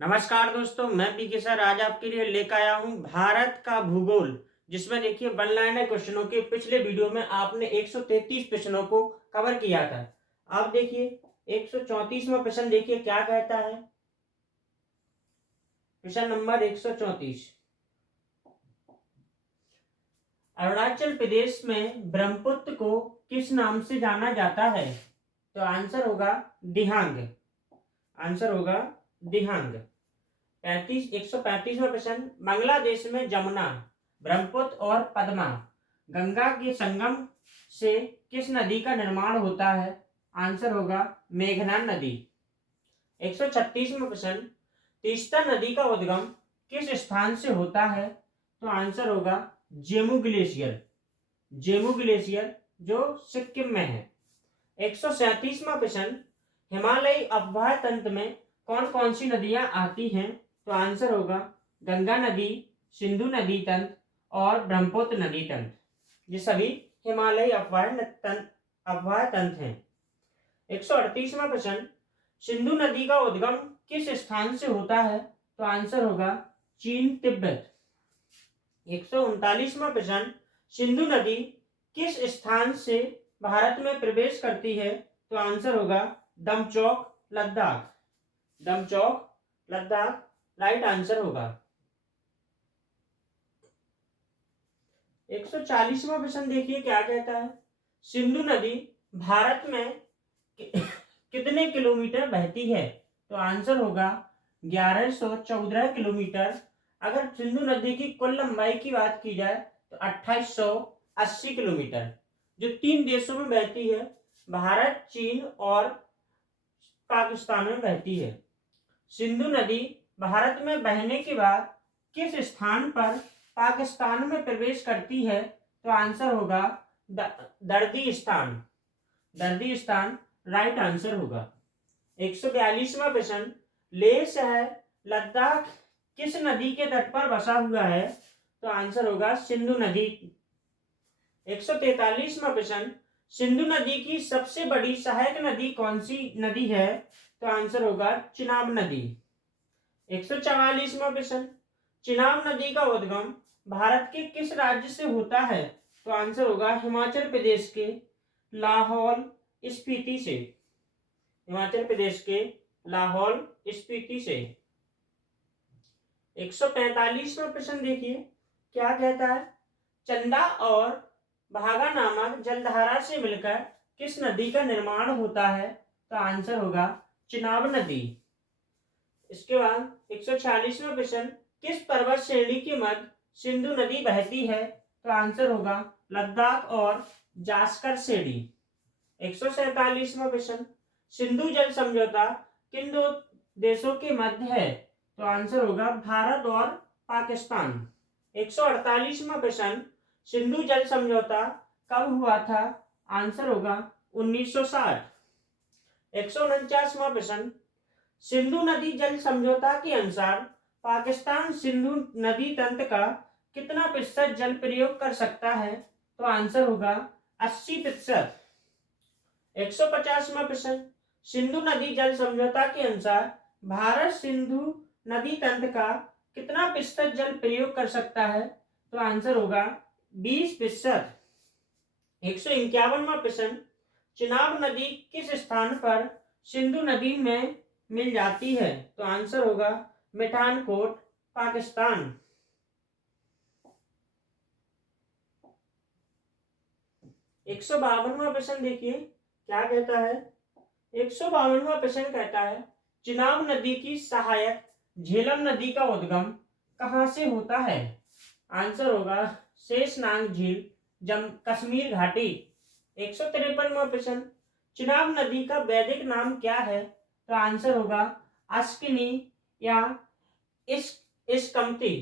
नमस्कार दोस्तों, मैं पीके सर आज आपके लिए लेकर आया हूँ भारत का भूगोल। जिसमें देखिए वन लाइनर क्वेश्चनों के पिछले वीडियो में आपने 133 प्रश्नों को कवर किया था। अब देखिए 134वां प्रश्न देखिए क्या कहता है। प्रश्न नंबर 134, अरुणाचल प्रदेश में ब्रह्मपुत्र को किस नाम से जाना जाता है? तो आंसर होगा दिहांग। आंसर होगा दिहांग। 135वां प्रश्न, बांग्लादेश में जमुना, ब्रह्मपुत्र और पद्मा गंगा के संगम से किस नदी का निर्माण होता है? आंसर होगा मेघना नदी। 136वां प्रश्न, तीस्ता नदी का उद्गम किस स्थान से होता है? तो आंसर होगा जेमू ग्लेशियर। जेमू ग्लेशियर जो सिक्किम में है। 137वां प्रश्न, हिमालयी अफवाह तंत्र में कौन कौन सी नदियां आती हैं? तो आंसर होगा गंगा नदी, सिंधु नदी तंत्र और ब्रह्मपुत्र नदी तंत्र। ये सभी हिमालयी अफवाह तंत्र हैं। 138वां प्रश्न, सिंधु नदी का उद्गम किस स्थान से होता है? तो आंसर होगा चीन तिब्बत। 139वां प्रश्न, सिंधु नदी किस स्थान से भारत में प्रवेश करती है? तो आंसर होगा दमचौक लद्दाख। दमचौक लद्दाख राइट आंसर होगा। 140वां प्रश्न देखिए क्या कहता है। सिंधु नदी भारत में कितने किलोमीटर बहती है? तो आंसर होगा 1114 किलोमीटर। अगर सिंधु नदी की कुल लंबाई की बात की जाए तो 2880 किलोमीटर, जो 3 देशों में बहती है, भारत, चीन और पाकिस्तान में बहती है। सिंधु नदी भारत में बहने के बाद किस स्थान पर पाकिस्तान में प्रवेश करती है? तो आंसर होगा दर्दी स्थान राइट आंसर होगा। 142वां प्रश्न, लेह शहर लद्दाख किस नदी के तट पर बसा हुआ है? तो आंसर होगा सिंधु नदी। 143वां प्रश्न, सिंधु नदी की सबसे बड़ी सहायक नदी कौन सी नदी है? तो आंसर होगा चिनाब नदी। 144वां प्रश्न, चिनाब नदी का उद्गम भारत के किस राज्य से होता है? तो आंसर होगा हिमाचल प्रदेश के लाहौल स्पीति से। हिमाचल प्रदेश के लाहौल स्पीति से। 145वां प्रश्न देखिए क्या कहता है। चंदा और भागा नामक जलधारा से मिलकर किस नदी का निर्माण होता है? तो आंसर होगा चिनाब नदी। इसके बाद 146वां प्रश्न, किस पर्वत श्रेणी के मध्य सिंधु नदी बहती है? तो आंसर होगा लद्दाख और जास्कर श्रेणी। 147वां प्रश्न, सिंधु जल समझौता किन दो देशों के मध्य है? तो आंसर होगा भारत और पाकिस्तान। 148वां प्रश्न, सिंधु जल समझौता कब हुआ था? आंसर होगा 1960। 149वां प्रश्न, सिंधु नदी जल समझौता के अनुसार पाकिस्तान सिंधु नदी तंत्र का कितना प्रतिशत जल प्रयोग कर सकता है? तो आंसर होगा 80%। 150वां प्रश्न, सिंधु नदी जल समझौता के अनुसार भारत सिंधु नदी तंत्र का कितना प्रतिशत जल प्रयोग कर सकता है? तो आंसर होगा 20%। 151वां प्रश्न, चिनाब नदी किस स्थान पर सिंधु नदी में मिल जाती है? तो आंसर होगा मिठानकोट पाकिस्तान। 152वां प्रश्न देखिए क्या कहता है। 152वां प्रश्न कहता है, चिनाब नदी की सहायक झेलम नदी का उद्गम कहां से होता है? आंसर होगा शेषनाग झील, कश्मीर घाटी। 153वां प्रश्न, चिनाब नदी का वैदिक नाम क्या है? तो आंसर होगा अस्किनी या इसकमती।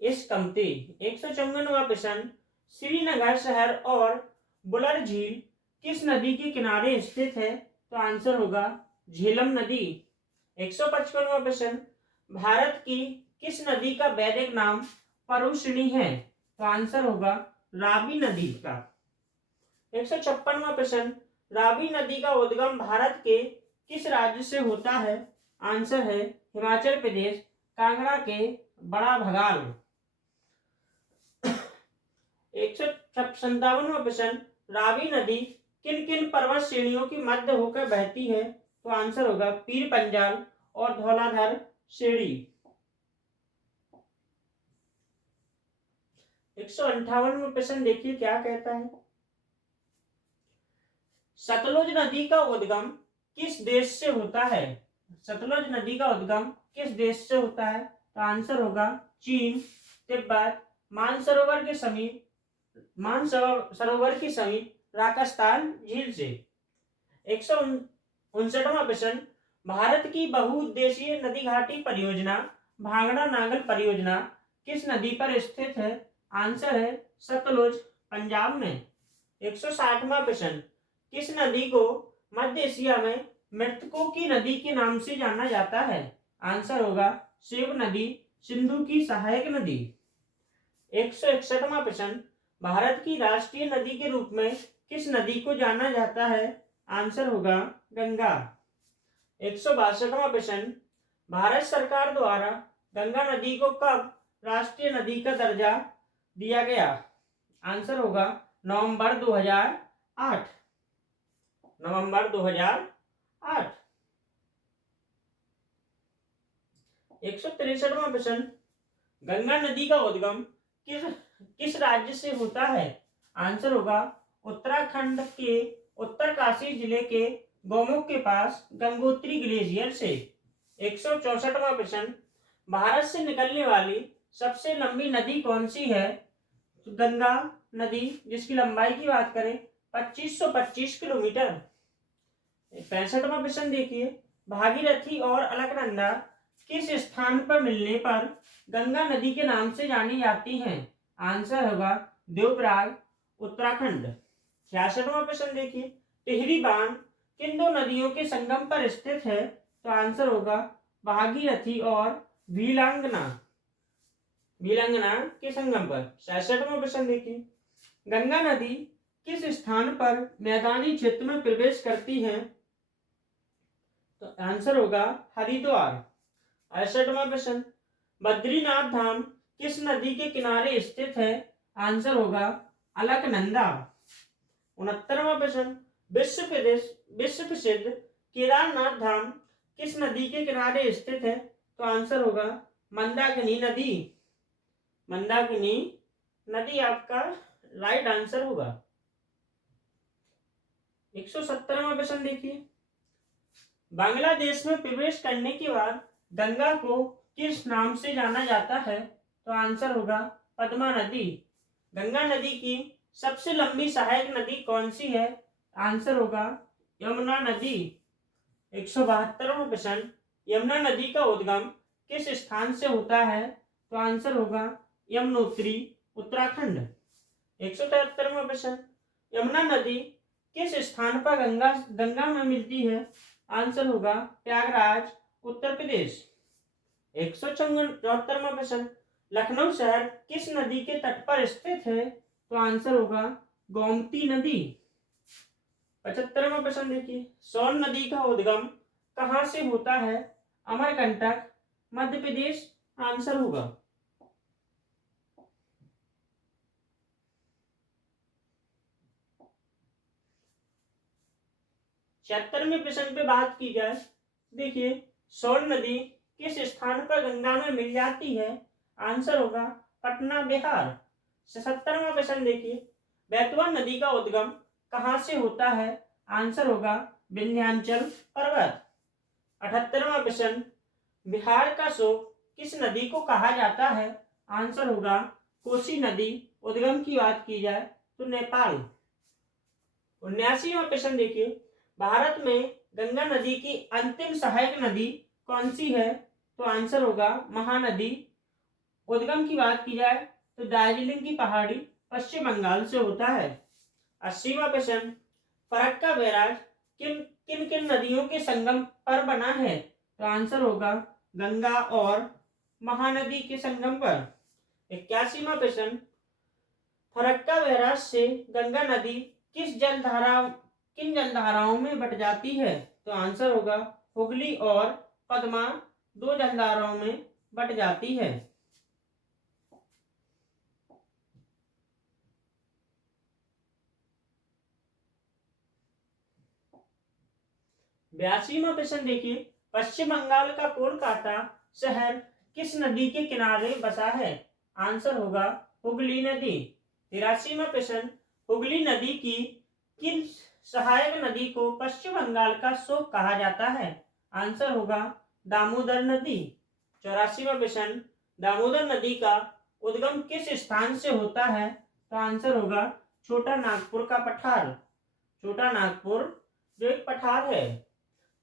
154वां प्रश्न, श्रीनगर शहर और बुलर झील किस नदी के किनारे स्थित है? तो आंसर होगा झेलम नदी। 155वां प्रश्न, भारत की किस नदी का वैदिक नाम परुष्णी है? तो आंसर होगा रावी नदी का। 156वां प्रश्न, रावी नदी का उद्गम भारत के किस राज्य से होता है? आंसर है हिमाचल प्रदेश, कांगड़ा के बड़ा भगाल। 157वां प्रश्न, रावी नदी किन किन पर्वत श्रेणियों की मध्य होकर बहती है? तो आंसर होगा पीर पंजाल और धौलाधर श्रेणी। 158वां प्रश्न देखिए क्या कहता है। सतलुज नदी का उद्गम किस देश से होता है? सतलुज नदी का उद्गम किस देश से होता है? तो आंसर होगा चीन, तिब्बत, मानसरोवर के समीप राजस्थान झील से। 159वां प्रश्न, भारत की बहुउद्देशीय नदी घाटी परियोजना भांगड़ा नागल परियोजना किस नदी पर स्थित है? आंसर है सतलुज, पंजाब में। 160वां प्रश्न, किस नदी को मध्य एशिया में मृतकों की नदी के नाम से जाना जाता है? आंसर होगा शिव नदी, सिंधु की सहायक नदी। 161वां प्रश्न, भारत की राष्ट्रीय नदी के रूप में किस नदी को जाना जाता है? आंसर होगा गंगा। 162वां प्रश्न, भारत सरकार द्वारा गंगा नदी को कब राष्ट्रीय नदी का दर्जा दिया गया? आंसर होगा नवंबर 2008। नवंबर 2008। 163वां प्रश्न, गंगा नदी का उद्गम किस राज्य से होता है? आंसर होगा उत्तराखंड के उत्तरकाशी जिले के गौमुख के पास गंगोत्री ग्लेशियर से। 164वां प्रश्न, भारत से निकलने वाली सबसे लंबी नदी कौन सी है? गंगा नदी, जिसकी लंबाई की बात करें 2525 किलोमीटर। 65वां प्रश्न देखिए, भागीरथी और अलकनंदा किस स्थान पर मिलने पर गंगा नदी के नाम से जानी जाती हैं? आंसर होगा देवप्रयाग, उत्तराखंड। 66वां प्रश्न देखिए, टिहरी बांध किन दो नदियों के संगम पर स्थित है? तो आंसर होगा भागीरथी और भीलांगना के संगम पर। 67वां प्रश्न देखिए, गंगा नदी किस स्थान पर मैदानी क्षेत्र में प्रवेश करती है? तो आंसर होगा हरिद्वार। 68वां प्रश्न, बद्रीनाथ धाम किस नदी के किनारे स्थित है? आंसर होगा अलकनंदा। 69वां प्रश्न, विश्व प्रसिद्ध केदारनाथ धाम किस नदी के किनारे स्थित है? तो आंसर होगा मंदाकिनी नदी। मंदाकिनी नदी आपका राइट आंसर होगा। 170वां प्रश्न देखिए, बांग्लादेश में प्रवेश करने के बाद गंगा को किस नाम से जाना जाता है? तो आंसर होगा पद्मा नदी। गंगा नदी की सबसे लंबी सहायक नदी कौन सी है? आंसर होगा यमुना नदी। 172वां प्रश्न, यमुना नदी का उद्गम किस स्थान से होता है? तो आंसर होगा यमुनोत्री, उत्तराखंड। 173वां प्रश्न, यमुना नदी किस स्थान पर गंगा में मिलती है? आंसर होगा प्रयागराज, उत्तर प्रदेश। 174वां प्रश्न, लखनऊ शहर किस नदी के तट पर स्थित है? तो आंसर होगा गोमती नदी। 75वां प्रश्न देखिए, सोन नदी का उद्गम कहां से होता है? अमरकंटक, मध्य प्रदेश आंसर होगा। 76वें प्रश्न पे बात की जाए, देखिए सोन नदी किस स्थान पर गंगा में मिल जाती है? आंसर होगा पटना, बिहार। 77वां प्रश्न देखिए, बेतवा नदी का उद्गम कहां से होता है? आंसर होगा विंध्याचल पर्वत। 78वां प्रश्न, बिहार का शोक किस नदी को कहा जाता है? आंसर होगा कोसी नदी। उद्गम की बात की जाए तो नेपाल। 79वां प्रश्न देखिए, भारत में गंगा नदी की अंतिम सहायक नदी कौन सी है? तो आंसर होगा महानदी। उद्गम की बात की जाए तो दार्जिलिंग की पहाड़ी पश्चिम बंगाल से होता है। 80वां प्रश्न, फरक्का बैराज किन किन किन नदियों के संगम पर बना है? तो आंसर होगा गंगा और महानदी के संगम पर। 81वां प्रश्न, फरक्का बैराज से गंगा नदी किन जलधाराओं में बट जाती है? तो आंसर होगा हुगली और पद्मा दो जलधाराओं में बट जाती है। 82वां प्रश्न देखिए, पश्चिम बंगाल का कोलकाता शहर किस नदी के किनारे बसा है? आंसर होगा हुगली नदी। 83वां प्रश्न, हुगली नदी की किस सहायक नदी को पश्चिम बंगाल का शोक कहा जाता है? आंसर होगा दामोदर नदी। 84वां प्रश्न, दामोदर नदी का उद्गम किस स्थान से होता है? तो आंसर होगा छोटा नागपुर का पठार। छोटा नागपुर जो एक पठार है।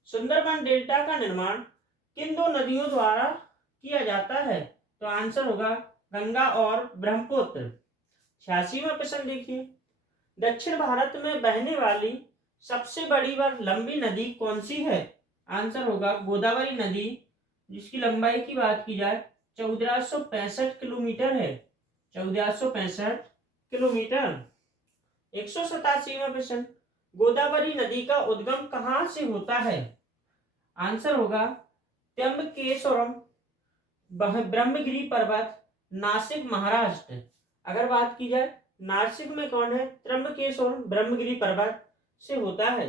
सुंदरबन डेल्टा का निर्माण किन दो नदियों द्वारा किया जाता है? तो आंसर होगा गंगा और ब्रह्मपुत्र। 86वां प्रश्न देखिए, दक्षिण भारत में बहने वाली सबसे बड़ी व लंबी नदी कौन सी है? आंसर होगा गोदावरी नदी, जिसकी लंबाई की बात की जाए 1465 किलोमीटर है। 1465 किलोमीटर। 187वां प्रश्न, गोदावरी नदी का उद्गम कहां से होता है? आंसर होगा त्र्यंबकेश्वरम ब्रह्मगिरी पर्वत, नासिक महाराष्ट्र। अगर बात की जाए नासिक में कौन है? त्र्यंबकेश्वरम ब्रह्मगिरी पर्वत से होता है।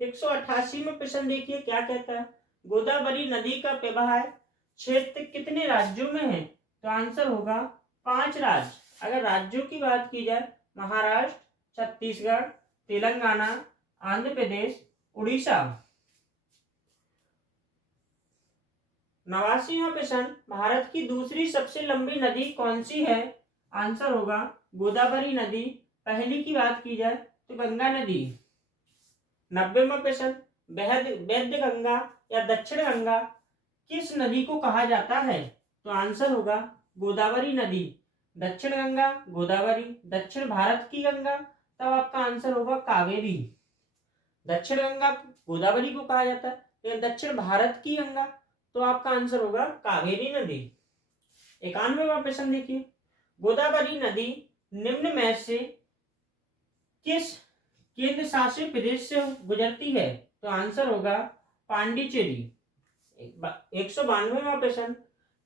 188 में प्रश्न देखिए क्या कहता है, गोदावरी नदी का प्रवाह क्षेत्र कितने राज्यों में है? तो आंसर होगा 5 राज्य। अगर राज्यों की बात की जाए महाराष्ट्र, छत्तीसगढ़, तेलंगाना, आंध्र प्रदेश, उड़ीसा। 89वां प्रश्न, भारत की दूसरी सबसे लंबी नदी कौन सी है? आंसर होगा गोदावरी नदी। पहली की बात की जाए तो गंगा नदी। 90वां प्रश्न, वैद्य गंगा या दक्षिण गंगा किस नदी को कहा जाता है? तो आंसर होगा गोदावरी नदी। दक्षिण गंगा गोदावरी, दक्षिण भारत की गंगा तब आपका आंसर होगा कावेरी। दक्षिण गंगा गोदावरी को कहा जाता है, लेकिन दक्षिण भारत की गंगा तो आपका आंसर होगा कावेरी नदी। 91वां प्रश्न देखिए, गोदावरी नदी निम्न में से किस केंद्र शासित प्रदेश से गुजरती है? तो आंसर होगा पांडिचेरी। 192वां प्रश्न,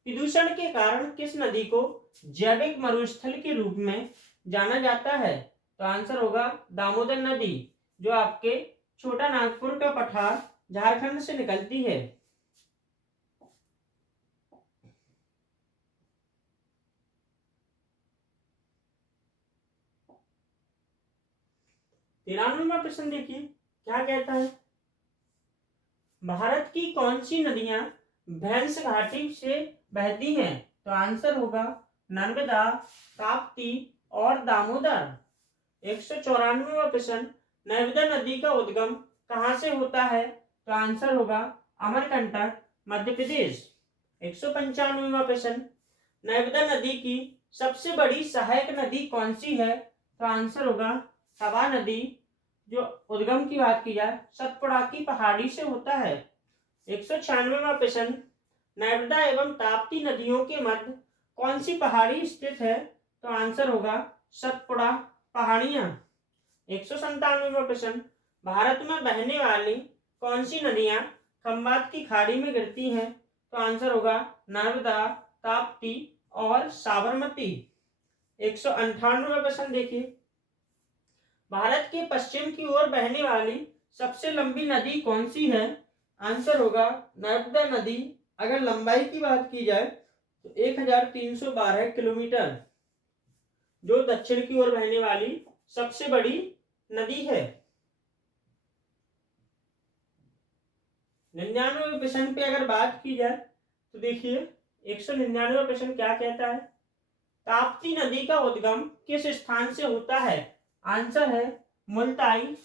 प्रदूषण के कारण किस नदी को जैविक मरुस्थल के रूप में जाना जाता है? तो आंसर होगा दामोदर नदी, जो आपके छोटा नागपुर का पठार झारखंड से निकलती है। 93वां प्रश्न देखिए क्या कहता है, भारत की कौन सी नदियां भैंस घाटी से बहती हैं? तो आंसर होगा नर्मदा, ताप्ती और दामोदर। 194वां प्रश्न, नर्मदा नदी का उद्गम कहां से होता है? तो आंसर होगा अमरकंटक, मध्य प्रदेश। 195वां प्रश्न, नर्मदा नदी की सबसे बड़ी सहायक नदी कौन सी है? तो आंसर होगा तवा नदी, जो उद्गम की बात की जाए सतपुड़ा की पहाड़ी से होता है। 196वां प्रश्न, नर्मदा एवं ताप्ती नदियों के मध्य कौन सी पहाड़ी स्थित है? तो आंसर होगा सतपुड़ा पहाड़ियां। 197वां प्रश्न, भारत में बहने वाली कौन सी नदियां खंबात की खाड़ी में गिरती हैं? तो आंसर होगा नर्मदा, ताप्ती और साबरमती। 198वां प्रश्न देखिए, भारत के पश्चिम की ओर बहने वाली सबसे लंबी नदी कौन सी है? आंसर होगा नर्मदा नदी। अगर लंबाई की बात की जाए तो 1312 किलोमीटर, जो दक्षिण की ओर बहने वाली सबसे बड़ी नदी है। 99वें प्रश्न पे अगर बात की जाए तो देखिए 199वां प्रश्न क्या कहता है, ताप्ती नदी का उद्गम किस स्थान से होता है? आंसर है मुल्ताई,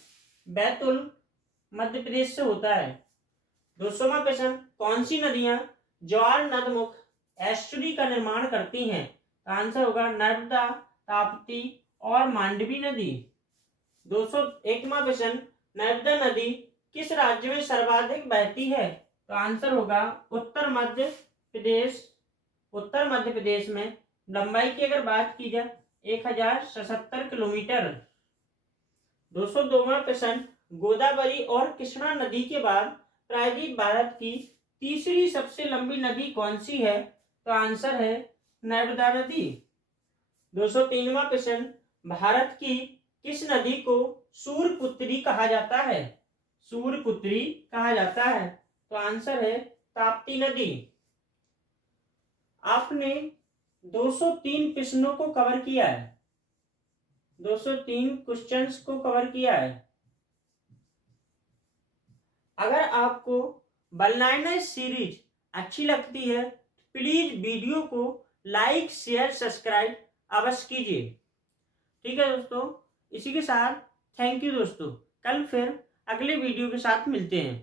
बैतुल, मध्य प्रदेश से होता है। 200वां प्रश्न, कौन सी नदियां ज्वार नदमुख एस्चुरी का निर्माण करती हैं? आंसर होगा नर्मदा, ताप्ती और मांडवी नदी। 201वां प्रश्न, नर्मदा नदी किस राज्य में सर्वाधिक बहती है? तो आंसर होगा उत्तर मध्य प्रदेश। उत्तर मध्य प्रदेश में लंबाई की अगर बात की जाए 1077 किलोमीटर। 202वां प्रश्न, गोदावरी और कृष्णा नदी के बाद प्रायद्वीप भारत की तीसरी सबसे लंबी नदी कौन सी है? तो आंसर है नर्मदा नदी। 203वां प्रश्न, भारत की किस नदी को सूर्यपुत्री कहा जाता है? सूर्यपुत्री कहा जाता है, तो आंसर है ताप्ती नदी। आपने 203 प्रश्नों को कवर किया है, 203 क्वेश्चंस को कवर किया है। अगर आपको बलनाइनर सीरीज अच्छी लगती है तो प्लीज वीडियो को लाइक शेयर सब्सक्राइब अवश्य कीजिए। ठीक है दोस्तों, इसी के साथ थैंक यू दोस्तों। कल फिर अगले वीडियो के साथ मिलते हैं।